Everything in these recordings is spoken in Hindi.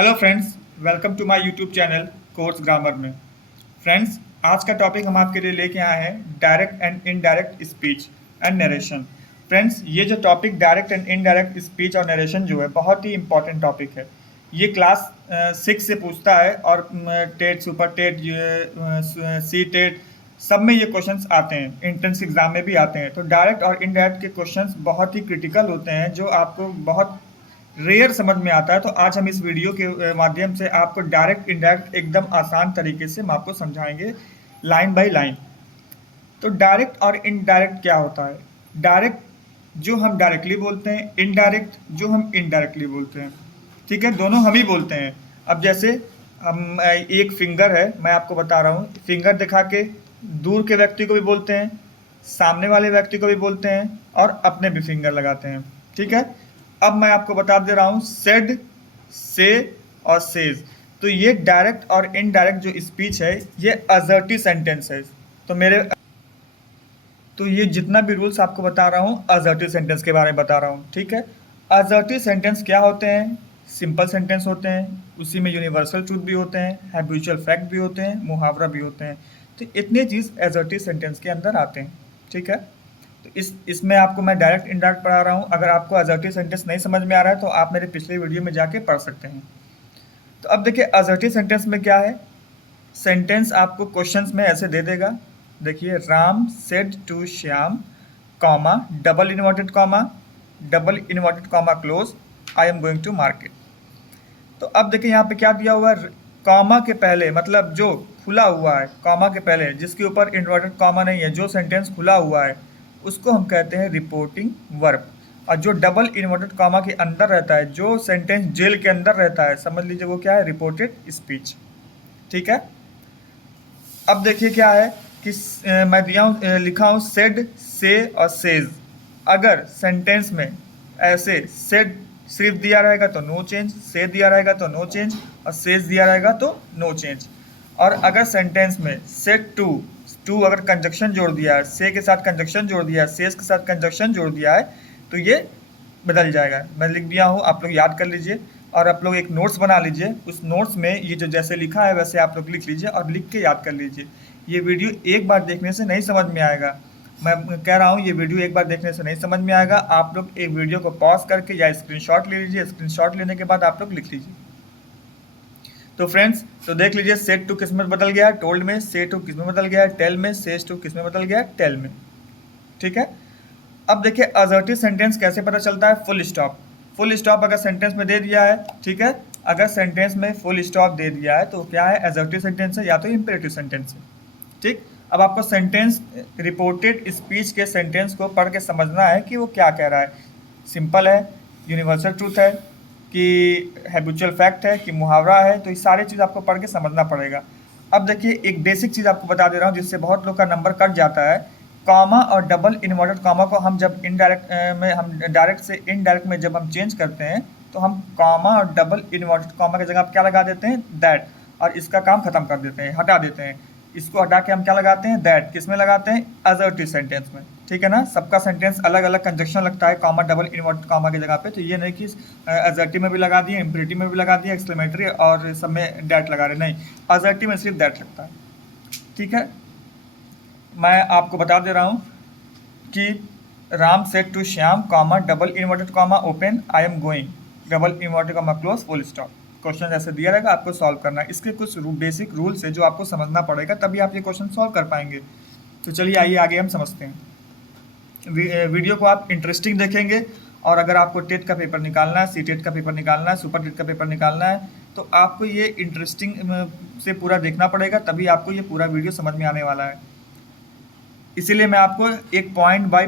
Hello friends, welcome to my YouTube channel course grammar में। फ्रेंड्स, आज का टॉपिक हम आपके लिए लेके आए हैं direct and indirect speech and narration. Friends, ये जो topic direct and indirect speech और नरेशन जो है बहुत ही इंपॉर्टेंट टॉपिक है। ये क्लास 6 से पूछता है और TET, super TET, C TET सब में ये क्वेश्चंस आते हैं, एंट्रेंस एग्जाम में भी आते हैं। तो डायरेक्ट और इनडायरेक्ट के क्वेश्चंस बहुत ही क्रिटिकल होते हैं जो आपको बहुत रेयर समझ में आता है। तो आज हम इस वीडियो के माध्यम से आपको डायरेक्ट इनडायरेक्ट एकदम आसान तरीके से हम आपको समझाएंगे लाइन बाय लाइन। तो डायरेक्ट और इनडायरेक्ट क्या होता है? डायरेक्ट जो हम डायरेक्टली बोलते हैं, इनडायरेक्ट जो हम इनडायरेक्टली बोलते हैं। ठीक है, दोनों हम ही बोलते हैं। अब जैसे हम एक फिंगर है, मैं आपको बता रहा हूँ, फिंगर दिखा के दूर के व्यक्ति को भी बोलते हैं, सामने वाले व्यक्ति को भी बोलते हैं और अपने भी फिंगर लगाते हैं। ठीक है, अब मैं आपको बता दे रहा हूँ सेड, से और सेज। तो ये डायरेक्ट और इनडायरेक्ट जो स्पीच है ये असर्टिव सेंटेंस है। तो ये जितना भी रूल्स आपको बता रहा हूँ असर्टिव सेंटेंस के बारे में बता रहा हूँ। ठीक है, असर्टिव सेंटेंस क्या होते हैं? सिंपल सेंटेंस होते हैं, उसी में यूनिवर्सल ट्रूथ भी होते हैं, हैबिचुअल फैक्ट भी होते हैं, मुहावरा भी होते हैं। तो इतने चीज़ असर्टिव सेंटेंस के अंदर आते हैं। ठीक है, तो इसमें आपको मैं डायरेक्ट इनडायरेक्ट पढ़ा रहा हूँ। अगर आपको असर्टिव सेंटेंस नहीं समझ में आ रहा है तो आप मेरे पिछले वीडियो में जाके पढ़ सकते हैं। तो अब देखिए असर्टिव सेंटेंस में क्या है। सेंटेंस आपको क्वेश्चंस में ऐसे दे देगा। देखिए, Ram said to Shyam, comma, double inverted comma close, I am going to market. तो अब देखिए यहाँ पे क्या दिया हुआ है, कॉमा के पहले, मतलब जो खुला हुआ है, कॉमा के पहले जिसके ऊपर इन्वर्टेड कॉमा नहीं है, जो सेंटेंस खुला हुआ है उसको हम कहते हैं रिपोर्टिंग वर्ब। और जो डबल इन्वर्टेड कॉमा के अंदर रहता है, जो सेंटेंस जेल के अंदर रहता है, समझ लीजिए वो क्या है, रिपोर्टेड स्पीच। ठीक है, अब देखिए क्या है कि मैं दिया हूँ, लिखा हूँ सेड, से और सेज। अगर सेंटेंस में ऐसे सेड सिर्फ दिया रहेगा तो नो चेंज, से दिया रहेगा तो नो चेंज और सेज दिया रहेगा तो नो चेंज। और अगर सेंटेंस में सेड टू, टू अगर कंजक्शन जोड़ दिया है, से के साथ कंजक्शन जोड़ दिया है, सेज के साथ कंजक्शन जोड़ दिया है, तो ये बदल जाएगा। मैं लिख दिया हूँ, आप लोग याद कर लीजिए और आप लोग एक नोट्स बना लीजिए। उस नोट्स में ये जो जैसे लिखा है वैसे आप लोग लिख लीजिए और लिख के याद कर लीजिए। ये वीडियो एक बार देखने से नहीं समझ में आएगा, मैं कह रहा हूँ, ये वीडियो एक बार देखने से नहीं समझ में आएगा। आप लोग एक वीडियो को पॉज करके या स्क्रीनशॉट ले लीजिए, स्क्रीनशॉट लेने के बाद आप लोग लिख लीजिए। तो फ्रेंड्स, तो देख लीजिए, सेड टू किस में बदल गया है, टोल्ड में, से टू किस में बदल गया है, टेल में, सेज टू किस में बदल गया है, टेल में। ठीक है, अब देखिए असर्टिव सेंटेंस कैसे पता चलता है। फुल स्टॉप, फुल स्टॉप अगर सेंटेंस में दे दिया है, ठीक है, अगर सेंटेंस में फुल स्टॉप दे दिया है तो क्या है, असर्टिव सेंटेंस है या तो इंपेरेटिव सेंटेंस है। ठीक, अब आपको सेंटेंस, रिपोर्टेड स्पीच के सेंटेंस को पढ़ के समझना है कि वो क्या कह रहा है। सिंपल है, यूनिवर्सल ट्रूथ है कि हैबिचुअल फैक्ट है कि मुहावरा है, तो ये सारी चीज़ आपको पढ़ के समझना पड़ेगा। अब देखिए, एक बेसिक चीज़ आपको बता दे रहा हूँ जिससे बहुत लोग का नंबर कट जाता है। कॉमा और डबल इन्वर्टेड कॉमा को हम जब इनडायरेक्ट में, हम डायरेक्ट से इनडायरेक्ट में जब हम चेंज करते हैं तो हम कॉमा और डबल इन्वर्टेड कॉमा की जगह क्या लगा देते हैं, दैट, और इसका काम खत्म कर देते हैं, हटा देते हैं। इसको हटा के हम क्या लगाते हैं, दैट। किस में लगाते हैं, असर्टिव सेंटेंस में। ठीक है ना, सबका सेंटेंस अलग अलग कंजक्शन लगता है कॉमा डबल इन्वर्टेड कॉमा की जगह पे। तो ये नहीं कि असर्टिव में भी लगा दिए, इम्परेटिव में भी लगा दिए, एक्सक्लेमेटरी और सब में दैट लगा रहे, नहीं, असर्टिव में सिर्फ दैट लगता है। ठीक है, मैं आपको बता दे रहा हूँ कि Ram said to Shyam, comma, double inverted comma open, I am going, double inverted comma close, full stop. Question ऐसे दिया रहेगा, आपको सॉल्व करना है। इसके कुछ बेसिक रूल्स है जो आपको समझना पड़ेगा, तभी आप ये क्वेश्चन सॉल्व कर पाएंगे। तो चलिए आइए आगे हम समझते हैं। वीडियो को आप इंटरेस्टिंग देखेंगे और अगर आपको टेट का पेपर निकालना है, सी टेट का पेपर निकालना है, सुपर टेट का पेपर निकालना है, तो आपको ये इंटरेस्टिंग से पूरा देखना पड़ेगा, तभी आपको ये पूरा वीडियो समझ में आने वाला है। इसीलिए मैं आपको एक पॉइंट बाय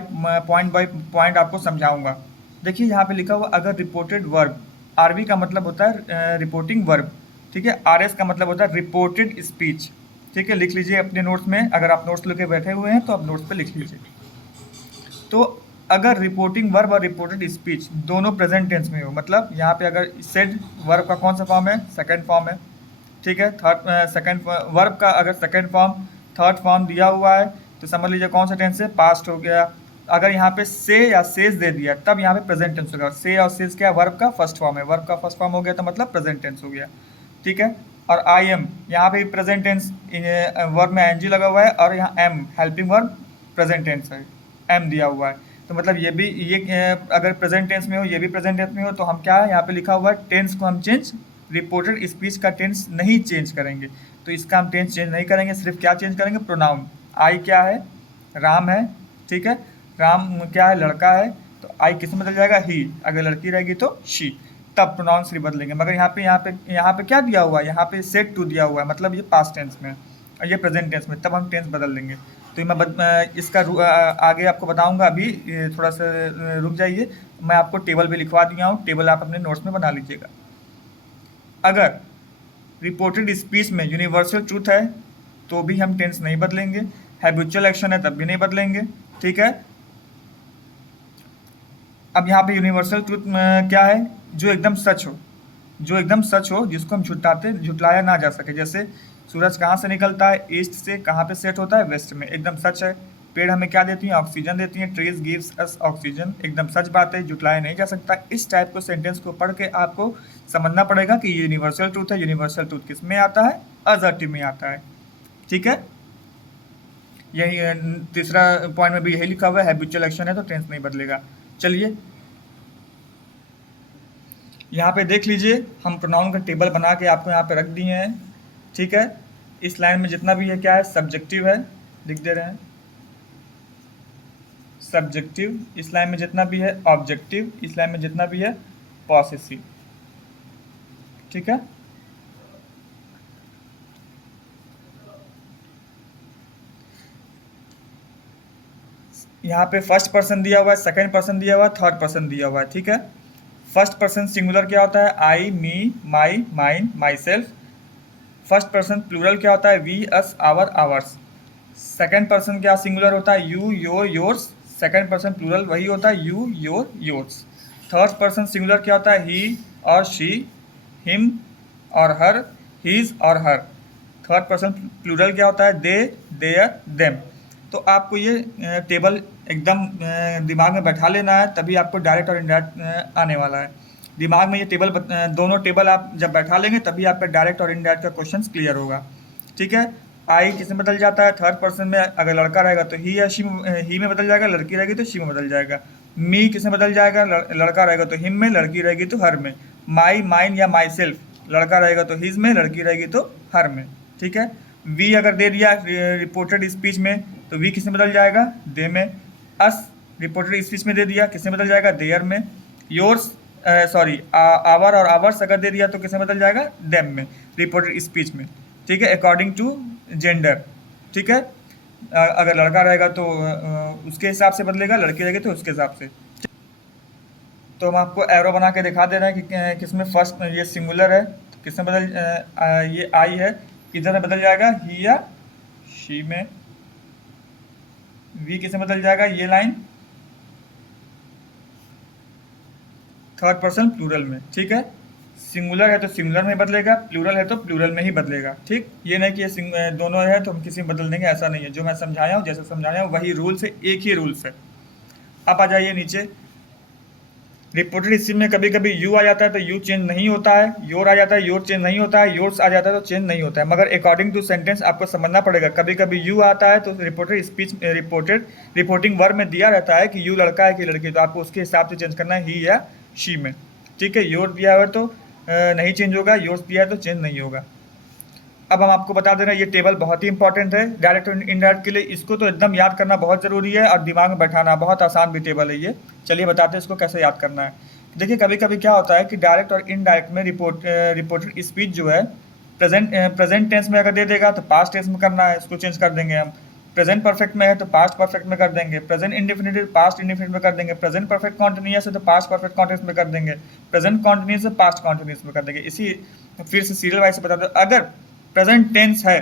पॉइंट आपको समझाऊंगा। देखिए यहाँ पे लिखा हुआ, अगर रिपोर्टेड वर्ब, आरवी का मतलब होता है रिपोर्टिंग वर्ब, ठीक है, आरएस का मतलब होता है रिपोर्टेड स्पीच। ठीक है, लिख लीजिए अपने नोट्स में, अगर आप नोट्स लेके बैठे हुए हैं तो आप नोट्स पे लिख लीजिए। तो अगर रिपोर्टिंग वर्ब और रिपोर्टेड स्पीच दोनों प्रेजेंट टेंस में हो, मतलब यहाँ पे अगर सेड वर्ब का कौन सा फॉर्म है, सेकेंड फॉर्म है। ठीक है, सेकेंड वर्ब का अगर सेकेंड फॉर्म, थर्ड फॉर्म दिया हुआ है तो समझ लीजिए कौन सा टेंस है, पास्ट हो गया, अगर यहाँ पे से या सेज दे दिया तब यहाँ पे प्रेजेंट टेंस होगा। से और सेज क्या है, वर्ब का फर्स्ट फॉर्म है, वर्ब का फर्स्ट फॉर्म हो गया तो मतलब प्रेजेंट टेंस हो गया, ठीक है। और आई एम यहाँ पे प्रेजेंट टेंस, वर्ब में एनजी लगा हुआ है और यहाँ am helping verb present tense है, एम दिया हुआ है, तो मतलब ये भी अगर प्रेजेंट टेंस में हो, ये भी प्रेजेंट टेंस में हो, तो हम क्या है यहाँ पे लिखा हुआ है टेंस को हम चेंज, रिपोर्टेड स्पीच का टेंस नहीं चेंज करेंगे, तो इसका हम टेंस चेंज नहीं करेंगे, सिर्फ क्या चेंज करेंगे, प्रोनाउन। आई क्या है, राम है, ठीक है, राम क्या है, लड़का है, तो आई किस में बदल जाएगा, ही, अगर लड़की रहेगी तो शी, तब प्रोनाउन सिर्फ बदलेंगे। मगर यहाँ पे क्या दिया हुआ है, यहाँ पे सेट टू दिया हुआ है, मतलब ये पास्ट टेंस में और ये प्रेजेंट टेंस में, तब हम टेंस बदल देंगे। तो इसका आगे आपको बताऊंगा, अभी थोड़ा सा रुक जाइए, मैं आपको टेबल भी लिखवा दिया हूँ, टेबल आप अपने नोट्स में बना लीजिएगा। अगर रिपोर्टेड स्पीच में यूनिवर्सल ट्रूथ है तो भी हम टेंस नहीं बदलेंगे, हैबिचुअल एक्शन है तब भी नहीं बदलेंगे, ठीक है। अब यहाँ पे यूनिवर्सल ट्रूथ क्या है, जो एकदम सच हो, जो एकदम सच हो, जिसको हम झुटलाया ना जा सके। जैसे सूरज कहाँ से निकलता है, ईस्ट से, कहाँ पे सेट होता है, वेस्ट में, एकदम सच है। पेड़ हमें क्या देती हैं, ऑक्सीजन देती हैं, ट्रीज गिव्स अस ऑक्सीजन, एकदम सच बात है, झुटलाया नहीं जा सकता। इस टाइप को सेंटेंस को पढ़ के आपको समझना पड़ेगा कि यूनिवर्सल ट्रूथ है। यूनिवर्सल ट्रूथ किस में आता है, असर्टिव में आता है, ठीक है। यही तीसरा पॉइंट में भी यही लिखा हुआ है, हैबिचुअल एक्शन है तो टेंस नहीं बदलेगा। चलिए यहाँ पे देख लीजिए, हम प्रोनाउन का टेबल बना के आपको यहाँ पे रख दिए हैं, ठीक है। इस लाइन में जितना भी है क्या है, सब्जेक्टिव है, लिख दे रहे हैं सब्जेक्टिव, इस लाइन में जितना भी है ऑब्जेक्टिव, इस लाइन में जितना भी है पॉसेसिव, ठीक है। यहाँ पे फर्स्ट पर्सन दिया हुआ है, सेकंड पर्सन दिया हुआ है, थर्ड पर्सन दिया हुआ है, ठीक है। फर्स्ट पर्सन सिंगुलर क्या होता है, I, me, my, mine, myself. First person plural क्या होता है, we, us, our, ours. Second person क्या सिंगुलर होता है, you, your, yours. Second person plural वही होता है, you, your, yours. Third person singular क्या होता है, ही और शी, हिम और हर, हीज और हर। थर्ड पर्सन प्लूरल क्या होता है, दे, देयर, देम। तो आपको ये टेबल एकदम दिमाग में बैठा लेना है, तभी आपको डायरेक्ट और इनडायरेक्ट आने वाला है। दिमाग में ये टेबल दोनों टेबल आप जब बैठा लेंगे तभी आपका डायरेक्ट और इनडायरेक्ट का क्वेश्चन क्लियर होगा, ठीक है। आई किस में बदल जाता है, थर्ड पर्सन में अगर लड़का रहेगा तो ही या शी, ही में बदल जाएगा, लड़की रहेगी तो शी में बदल जाएगा। मी किस में बदल जाएगा, लड़का रहेगा तो हिम में, लड़की रहेगी तो हर में। माई, माइन या माई सेल्फ, लड़का रहेगा तो हिज में, लड़की रहेगी तो हर में, ठीक है। वी अगर दे दिया रिपोर्टेड स्पीच में तो वी किस में बदल जाएगा, दे में। अस रिपोर्टेड स्पीच में दे दिया, किस में बदल जाएगा, देयर में। योर्स सॉरी आवर और आवर्स अगर दे दिया तो किस में बदल जाएगा, देम में, रिपोर्टेड स्पीच में, ठीक है, अकॉर्डिंग टू जेंडर, ठीक है। अगर लड़का रहेगा तो उसके हिसाब से बदलेगा, लड़की रहेगी तो उसके हिसाब से। तो हम आपको एरो बना के दिखा दे रहे हैं कि किसमें फर्स्ट ये सिंगुलर है, किसमें ये आई है, किधर बदल जाएगा, ही या शी में। वी किसमें बदल जाएगा, ये लाइन थर्ड पर्सन प्लूरल में, ठीक है। सिंगुलर है तो सिंगुलर में बदलेगा, प्लूरल है तो प्लूरल में ही बदलेगा, ठीक। ये नहीं कि ये दोनों है तो हम किसी में बदल देंगे, ऐसा नहीं है। जो मैं समझाया हूँ, जैसे समझाया हूँ वही रूल्स है, एक ही रूल्स है। अब आ जाइए नीचे, रिपोर्टेड स्पीच में कभी कभी यू आ जाता है तो यू चेंज नहीं होता है, योर आ जाता है योर चेंज नहीं होता है, योर्स आ जाता है तो चेंज नहीं होता है। मगर अकॉर्डिंग टू सेंटेंस आपको समझना पड़ेगा, कभी कभी यू आता है तो रिपोर्टेड स्पीच रिपोर्टिंग वर्ब में दिया रहता है कि यू लड़का है कि लड़की, तो आपको उसके हिसाब से चेंज करना है, ही या शी में, ठीक है। योर दिया हुआ तो नहीं चेंज होगा, योर्स दिया है तो चेंज नहीं होगा। अब हम आपको बता दे रहे हैं ये टेबल बहुत ही इंपॉर्टेंट है डायरेक्ट और इनडायरेक्ट के लिए, इसको तो एकदम याद करना बहुत ज़रूरी है और दिमाग में बैठाना, बहुत आसान भी टेबल है ये। चलिए बताते हैं इसको कैसे याद करना है। देखिए कभी कभी क्या होता है कि डायरेक्ट और इनडायरेक्ट में रिपोर्टेड स्पीच जो है प्रेजेंट टेंस में अगर दे देगा तो पास्ट टेंस में करना है, इसको चेंज कर देंगे हम। प्रेजेंट परफेक्ट में है तो पास्ट परफेक्ट में कर देंगे, प्रेजेंट इंडेफिनिट पास्ट इंडेफिनिट में कर देंगे, प्रेजेंट परफेक्ट कॉन्टिन्यूअस है तो पास्ट परफेक्ट कॉन्टिन्यूअस में कर देंगे, प्रेजेंट कॉन्टिन्यूअस है पास्ट कॉन्टिन्यूअस में कर देंगे। इसी फिर से सीरियल वाइज से बता दो, अगर प्रेजेंट टेंस है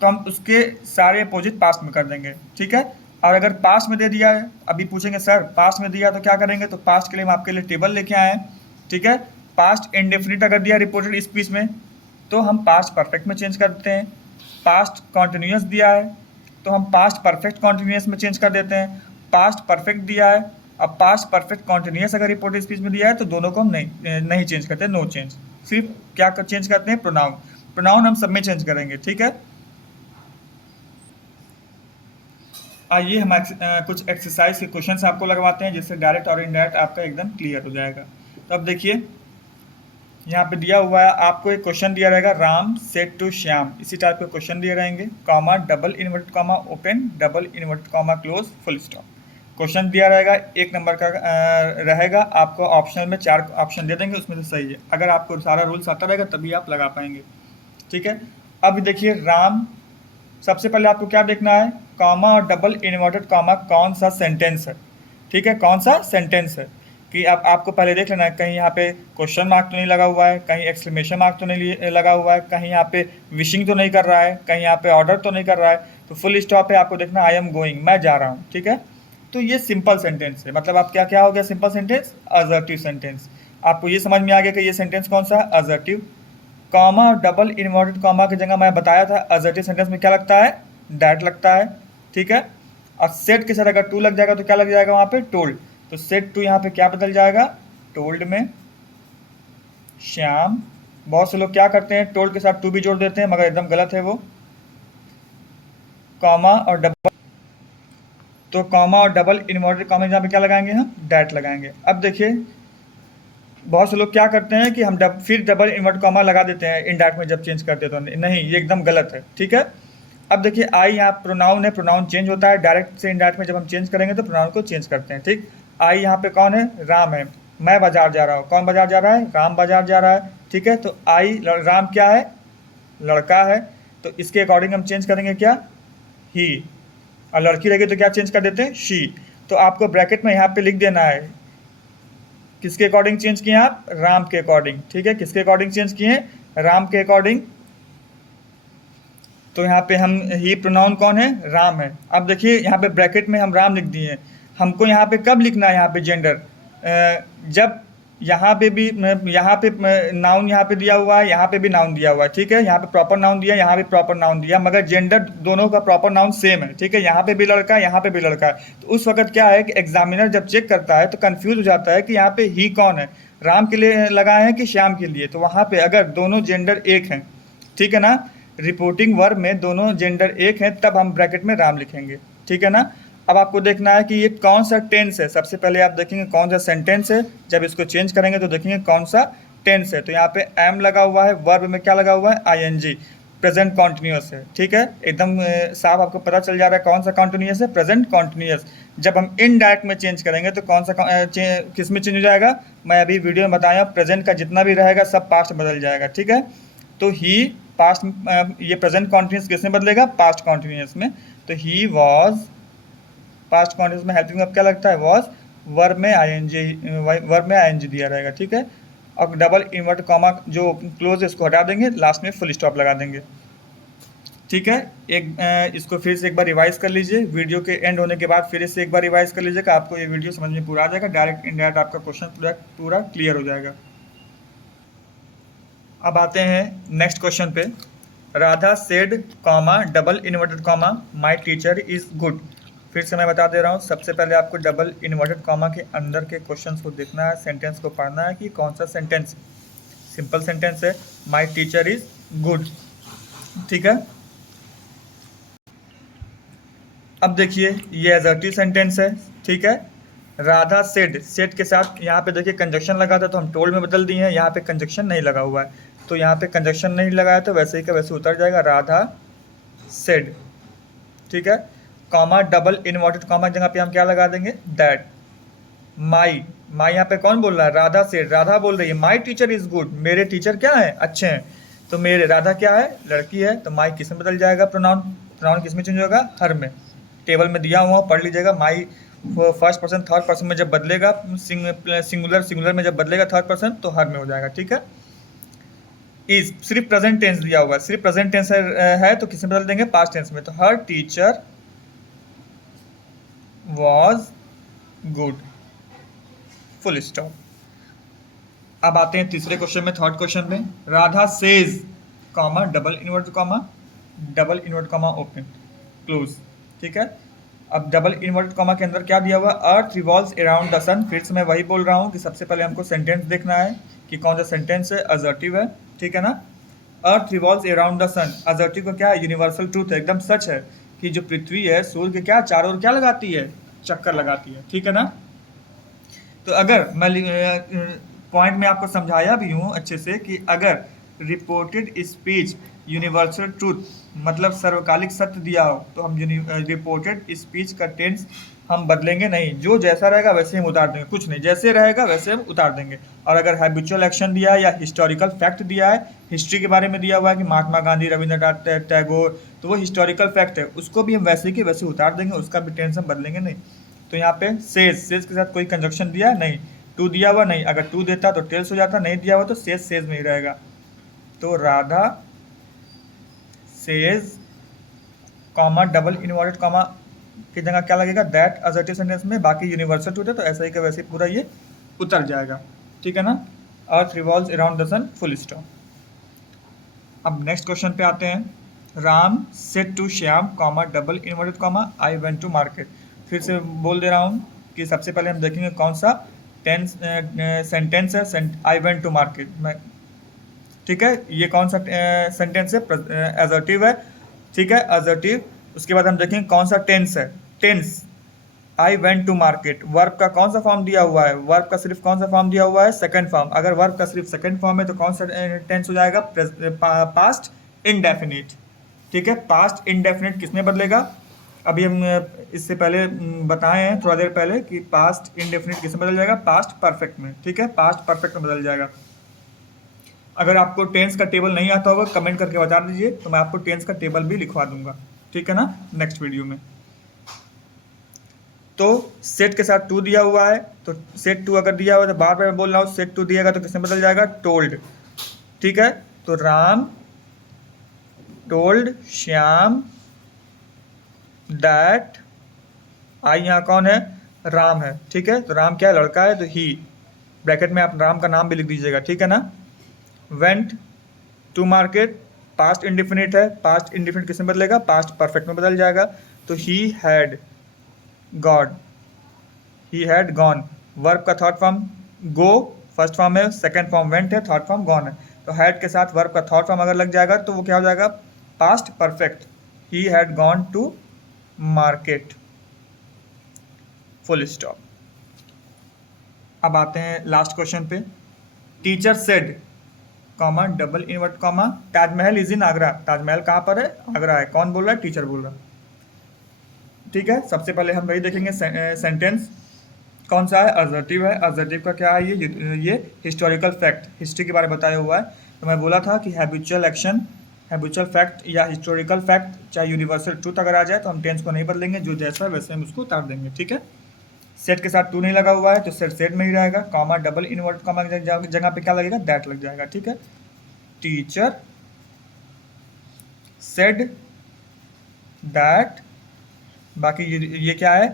तो हम उसके सारे अपोजिट पास्ट में कर देंगे, ठीक है। और अगर पास्ट में दे दिया है, अभी पूछेंगे सर पास्ट में दिया तो क्या करेंगे, तो पास्ट के लिए हम आपके लिए टेबल लेके आए हैं, ठीक है। पास्ट इंडेफिनिट अगर दिया रिपोर्टेड स्पीच में तो हम पास्ट परफेक्ट में चेंज करते हैं। पास्ट कॉन्टिन्यूअस दिया है तो हम पास्ट परफेक्ट कॉन्टिन्यूअस में चेंज कर देते हैं। पास्ट परफेक्ट दिया है। अब पास्ट परफेक्ट कॉन्टिन्यूस अगर रिपोर्टेड स्पीच में दिया है तो दोनों को हम नहीं चेंज करते, नो चेंज। सिर्फ क्या चेंज करते हैं, प्रोनाउन। प्रोनाउन हम सब में चेंज करेंगे, ठीक है। आइए हम कुछ एक्सरसाइज के क्वेश्चन आपको लगवाते हैं, जिससे डायरेक्ट और इनडायरेक्ट आपका एकदम क्लियर हो जाएगा। तो अब देखिए यहाँ पे दिया हुआ है, आपको एक क्वेश्चन दिया रहेगा, राम सेड टू श्याम, इसी टाइप के क्वेश्चन दिए रहेंगे, comma double inverted comma open double inverted comma close full stop. Question दिया रहेगा, 1 नंबर का रहेगा, आपको ऑप्शनल में 4 ऑप्शन दे देंगे, उसमें से सही है। अगर आपको सारा रूल्स आता रहेगा तभी आप लगा पाएंगे, ठीक है। अब देखिए राम, सबसे पहले आपको क्या देखना है, कॉमा और डबल इन्वर्टेड कॉमा कौन सा सेंटेंस है, ठीक है, कौन सा सेंटेंस है। कि अब आपको पहले देख लेना है, कहीं यहाँ पे क्वेश्चन मार्क तो नहीं लगा हुआ है, कहीं एक्सक्लेमेशन मार्क तो नहीं लगा हुआ है, कहीं यहाँ पे विशिंग तो नहीं कर रहा है, कहीं यहाँ पे ऑर्डर तो नहीं कर रहा है। तो फुल स्टॉप है, आपको देखना आई एम गोइंग, मैं जा रहा हूँ, ठीक है। तो ये सिंपल सेंटेंस है, मतलब आप क्या हो गया सिंपल सेंटेंस, असर्टिव सेंटेंस। आपको ये समझ में आ गया कि ये सेंटेंस कौन सा है, असर्टिव। कॉमा और डबल इन्वर्टेड कॉमा की जगह मैं बताया था असर्टिव सेंटेंस में क्या लगता है, दैट लगता है, ठीक है। और सेट के साथ अगर टू लग जाएगा तो क्या लग जाएगा वहाँ पे, टोल्ड। तो सेट टू यहाँ पे क्या बदल जाएगा, टोल्ड में श्याम। बहुत से लोग क्या करते हैं, टोल्ड के साथ टू भी जोड़ देते हैं, मगर एकदम गलत है वो। कॉमा और डबल, तो कॉमा और डबल इन्वर्टेड कॉमा यहाँ पे क्या लगाएंगे हम, दैट लगाएंगे। अब देखिए बहुत से लोग क्या करते हैं कि हम फिर डबल इन्वर्ट कॉमा लगा देते हैं इनडायरेक्ट में जब चेंज करते हैं, तो नहीं, ये एकदम गलत है, ठीक है। अब देखिए आई यहाँ प्रोनाउन है, प्रोनाउन चेंज होता है, डायरेक्ट से इनडायरेक्ट में जब हम चेंज करेंगे तो प्रोनाउन को चेंज करते हैं, ठीक। आई यहाँ पे कौन है, राम है, मैं बाजार जा रहा हूँ, कौन बाजार जा रहा है, राम बाजार जा रहा है, ठीक है। तो आई, राम क्या है, लड़का है, तो इसके अकॉर्डिंग हम चेंज करेंगे क्या, ही। और लड़की लगे तो क्या चेंज कर देते हैं, शी। तो आपको ब्रैकेट में यहाँ पे लिख देना है, किसके अकॉर्डिंग चेंज किए आप, राम के अकॉर्डिंग, ठीक है। किसके अकॉर्डिंग चेंज किए, राम के अकॉर्डिंग। तो यहाँ पे हम ही प्रोनाउन कौन है, राम है। अब देखिए यहाँ पे ब्रैकेट में हम राम लिख दिए। हमको यहाँ पे कब लिखना है, यहाँ पे जेंडर, जब यहाँ पे भी, यहाँ पे नाउन यहाँ पे दिया हुआ है, यहाँ पे भी नाउन दिया हुआ है, ठीक है। यहाँ पे प्रॉपर नाउन दिया, यहाँ पे प्रॉपर नाउन दिया, मगर जेंडर दोनों का प्रॉपर नाउन सेम है, ठीक है। यहाँ पे भी लड़का है, यहाँ पे भी लड़का है। तो उस वक्त क्या है कि एग्जामिनर जब चेक करता है तो कंफ्यूज हो जाता है कि यहाँ पे ही कौन है, राम के लिए लगाए हैं कि श्याम के लिए। तो वहाँ पे अगर दोनों जेंडर एक हैं, ठीक है ना, रिपोर्टिंग वर्ब में दोनों जेंडर एक हैं, तब हम ब्रैकेट में राम लिखेंगे, ठीक है ना। अब आपको देखना है कि ये कौन सा टेंस है, सबसे पहले आप देखेंगे कौन सा सेंटेंस है, जब इसको चेंज करेंगे तो देखेंगे कौन सा टेंस है। तो यहाँ पे एम लगा हुआ है, वर्ब में क्या लगा हुआ है, आईएनजी, प्रेजेंट कॉन्टिन्यूअस है, ठीक है। एकदम साफ आपको पता चल जा रहा है कौन सा कॉन्टिन्यूअस है, प्रेजेंट कॉन्टिन्यूअस। जब हम इनडायरेक्ट में चेंज करेंगे तो कौन सा किस में चेंज हो जाएगा, मैं अभी वीडियो में बताया, प्रेजेंट का जितना भी रहेगा सब पास्ट बदल जाएगा, ठीक है। तो ही पास्ट, ये प्रेजेंट कॉन्टिन्यूअस किस में बदलेगा, पास्ट कॉन्टिन्यूअस में। तो ही वॉज, पास्ट कॉन्टिन्यूअस में हेल्पिंग वर्ब क्या लगता है, वॉज, वर्ब में आईएनजी दिया रहेगा, ठीक है। और डबल इन्वर्ट कॉमा जो क्लोज है उसको हटा देंगे, लास्ट में फुल स्टॉप लगा देंगे, ठीक है। इसको फिर से एक बार रिवाइज कर लीजिए, वीडियो के एंड होने के बाद फिर से एक बार रिवाइज कर लीजिएगा, आपको ये वीडियो समझ में पूरा आ जाएगा, डायरेक्ट इनडायरेक्ट आपका क्वेश्चन पूरा क्लियर हो जाएगा। अब आते हैं नेक्स्ट क्वेश्चन पे। Radha said comma double inverted comma my teacher is good. फिर से मैं बता दे रहा हूँ, सबसे पहले आपको डबल इन्वर्टेड कॉमा के अंदर के क्वेश्चंस को देखना है, सेंटेंस को पढ़ना है कि कौन सा सेंटेंस, सिंपल सेंटेंस है, माई टीचर इज गुड, ठीक है। अब देखिए ये एजर्टिव सेंटेंस है, ठीक है। राधा सेड, सेड के साथ यहाँ पे देखिए कंजक्शन लगा था तो हम टोल्ड में बदल दिए हैं, यहाँ पे कंजक्शन नहीं लगा हुआ है, तो यहाँ पे कंजक्शन नहीं लगाया तो वैसे ही का वैसे उतर जाएगा, राधा सेड, ठीक है। कॉमा डबल इन्वर्टेड कॉमा जगह पे हम क्या लगा देंगे, दैट। माई, माई यहाँ पे कौन बोल रहा है, राधा सेड, राधा बोल रही है माई टीचर इज गुड, मेरे टीचर क्या है, अच्छे हैं। तो मेरे, राधा क्या है, लड़की है, तो माई किस में बदल जाएगा, प्रोनाउन, प्रोनाउन किस में चेंज होगा, हर में। टेबल में दिया हुआ पढ़ लीजिएगा, my first person third person में जब बदलेगा, सिंगुलर में जब बदलेगा थर्ड पर्सन तो हर में हो जाएगा, ठीक है। इज सिर्फ प्रेजेंट टेंस दिया हुआ, सिर्फ प्रेजेंट टेंस है तो किस में बदल देंगे, पास्ट टेंस में। तो her teacher was good, full stop. अब आते हैं तीसरे क्वेश्चन में, थर्ड क्वेश्चन में। Radha says comma double invert comma open close, ठीक है। अब डबल इन्वर्टेड कॉमा के अंदर क्या दिया हुआ, अर्थ रिवॉल्व्स अराउंड द सन। फिर से मैं वही बोल रहा हूँ कि सबसे पहले हमको सेंटेंस देखना है कि कौन सा सेंटेंस है, असर्टिव है, ठीक है ना। Earth revolves around the sun, assertive का क्या है, यूनिवर्सल ट्रूथ है, एकदम सच है कि जो पृथ्वी है सूर्य के क्या चारों ओर क्या लगाती है, चक्कर लगाती है, ठीक है ना। तो अगर मैं पॉइंट में आपको समझाया भी हूँ अच्छे से कि अगर रिपोर्टेड स्पीच यूनिवर्सल ट्रूथ मतलब सर्वकालिक सत्य दिया हो तो हम रिपोर्टेड स्पीच का टेंस हम बदलेंगे नहीं, जो जैसा रहेगा वैसे हम उतार देंगे, कुछ नहीं, जैसे रहेगा वैसे हम उतार देंगे। और अगर हैबिचुअल एक्शन दिया है या हिस्टोरिकल फैक्ट दिया है, हिस्ट्री के बारे में दिया हुआ है कि महात्मा गांधी, रविंद्रनाथ टैगोर, तो वो हिस्टोरिकल फैक्ट है, उसको भी हम वैसे के वैसे उतार देंगे, उसका भी टेंस हम बदलेंगे नहीं। तो यहाँ पे सेज के साथ कोई कंजक्शन दिया है नहीं, टू दिया हुआ नहीं, अगर टू देता तो टेल्स हो जाता, नहीं दिया हुआ तो सेज में ही रहेगा। तो Radha says comma double inverted comma की जगह क्या लगेगा, दैट असर्टिव सेंटेंस में, बाकी यूनिवर्सल ट्रूथ है तो ऐसा ही का वैसे पूरा ये उतर जाएगा, ठीक है ना। Earth revolves around the sun, full stop. अब नेक्स्ट क्वेश्चन पे आते हैं। Ram said to Shyam comma double inverted comma I went to market. फिर से बोल दे रहा हूँ कि सबसे पहले हम देखेंगे कौन सा टेंस सेंटेंस है, आई वेंट टू मार्केट में, ठीक है। ये कौन सा सेंटेंस है, असर्टिव है, ठीक है, असर्टिव। उसके बाद हम देखेंगे कौन सा टेंस है, tense I went to market. Verb का कौन सा फॉर्म दिया हुआ है, वर्ब का सिर्फ कौन सा फॉर्म दिया हुआ है, सेकंड फॉर्म। अगर वर्ब का सिर्फ सेकंड फॉर्म है तो कौन सा टेंस हो जाएगा, पास्ट इंडेफिनिट, ठीक है। पास्ट इंडेफिनिट किसमें बदलेगा, अभी हम इससे पहले बताए हैं थोड़ा देर पहले कि पास्ट इंडेफिनिट किसमें बदल जाएगा, पास्ट परफेक्ट में, ठीक है, पास्ट परफेक्ट में बदल जाएगा। अगर आपको टेंस का टेबल नहीं आता होगा कमेंट करके बता दीजिए, तो मैं आपको टेंस का टेबल भी लिखवा दूंगा, ठीक है ना, नेक्स्ट वीडियो में। तो सेट के साथ टू दिया हुआ है, तो सेट टू अगर दिया हुआ है तो बार बार मैं बोल रहा हूँ सेट टू दिएगा तो किसमें बदल जाएगा, टोल्ड, ठीक है। तो राम टोल्ड श्याम दैट, आई यहाँ कौन है, राम है, ठीक है। तो राम क्या है, लड़का है, तो ही, ब्रैकेट में आप राम का नाम भी लिख दीजिएगा, ठीक है ना। Went to market, past indefinite है, पास्ट इंडिफिनिट किसमें बदलेगा, पास्ट परफेक्ट में बदल जाएगा। तो he had god, he had gone, verb का third form go first form है, सेकंड फॉर्म वेंट है, थर्ड फॉर्म गॉन है। तो हैड के साथ वर्ब का थर्ड फॉर्म अगर लग जाएगा तो वो क्या हो जाएगा, past perfect, he had gone to market, full stop. अब आते हैं लास्ट क्वेश्चन पे। Teacher said comma double inverted comma Taj Mahal is in Agra. Taj Mahal कहाँ पर है, आगरा है, कौन बोल रहा है, टीचर बोल रहा है, ठीक है। सबसे पहले हम वही देखेंगे सेंटेंस कौन सा है, असर्टिव है। असर्टिव का क्या है, ये हिस्टोरिकल फैक्ट, हिस्ट्री के बारे में बताया हुआ है। तो मैं बोला था कि हैबिचुअल एक्शन, हैबिचुअल फैक्ट या हिस्टोरिकल फैक्ट चाहे यूनिवर्सल ट्रूथ अगर आ जाए तो हम टेंस को नहीं बदलेंगे, जो जैसा है वैसे हम उसको उतार देंगे, ठीक है। सेट के साथ टू नहीं लगा हुआ है तो सेट में ही रहेगा, कॉमा डबल इनवर्ट कॉमा की जगह पे क्या लगेगा, दैट लग जाएगा, ठीक है। टीचर सेड दैट, बाकी ये क्या है,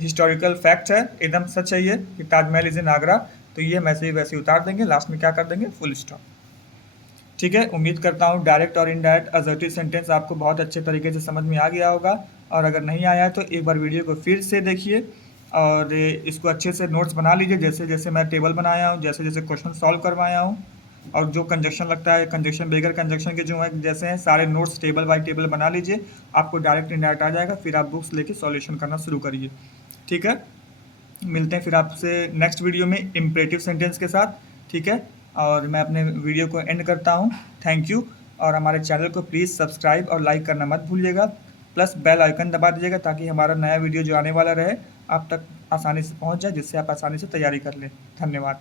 हिस्टोरिकल फैक्ट है, एकदम सच है ये कि ताजमहल इज इन आगरा, तो ये वैसे ही वैसे उतार देंगे, लास्ट में क्या कर देंगे, फुल स्टॉप, ठीक है। उम्मीद करता हूँ डायरेक्ट और इनडायरेक्ट असर्टिव सेंटेंस आपको बहुत अच्छे तरीके से समझ में आ गया होगा, और अगर नहीं आया है तो एक बार वीडियो को फिर से देखिए और इसको अच्छे से नोट्स बना लीजिए, जैसे जैसे मैं टेबल बनाया हूँ, जैसे जैसे क्वेश्चन सॉल्व करवाया हूँ, और जो कंजक्शन लगता है, कंजक्शन बगैर कंजक्शन के जो है जैसे हैं सारे नोट्स टेबल बाय टेबल बना लीजिए, आपको डायरेक्ट इनडायरेक्ट आ जाएगा, फिर आप बुक्स लेके सॉल्यूशन करना शुरू करिए, ठीक है। मिलते हैं फिर आपसे नेक्स्ट वीडियो में इम्परेटिव सेंटेंस के साथ, ठीक है। और मैं अपने वीडियो को एंड करता हूँ, थैंक यू। और हमारे चैनल को प्लीज़ सब्सक्राइब और लाइक करना मत भूलिएगा, प्लस बेल आइकन दबा दीजिएगा ताकि हमारा नया वीडियो जो आने वाला रहे आप तक आसानी से पहुँच जाए, जिससे आप आसानी से तैयारी कर लें। धन्यवाद।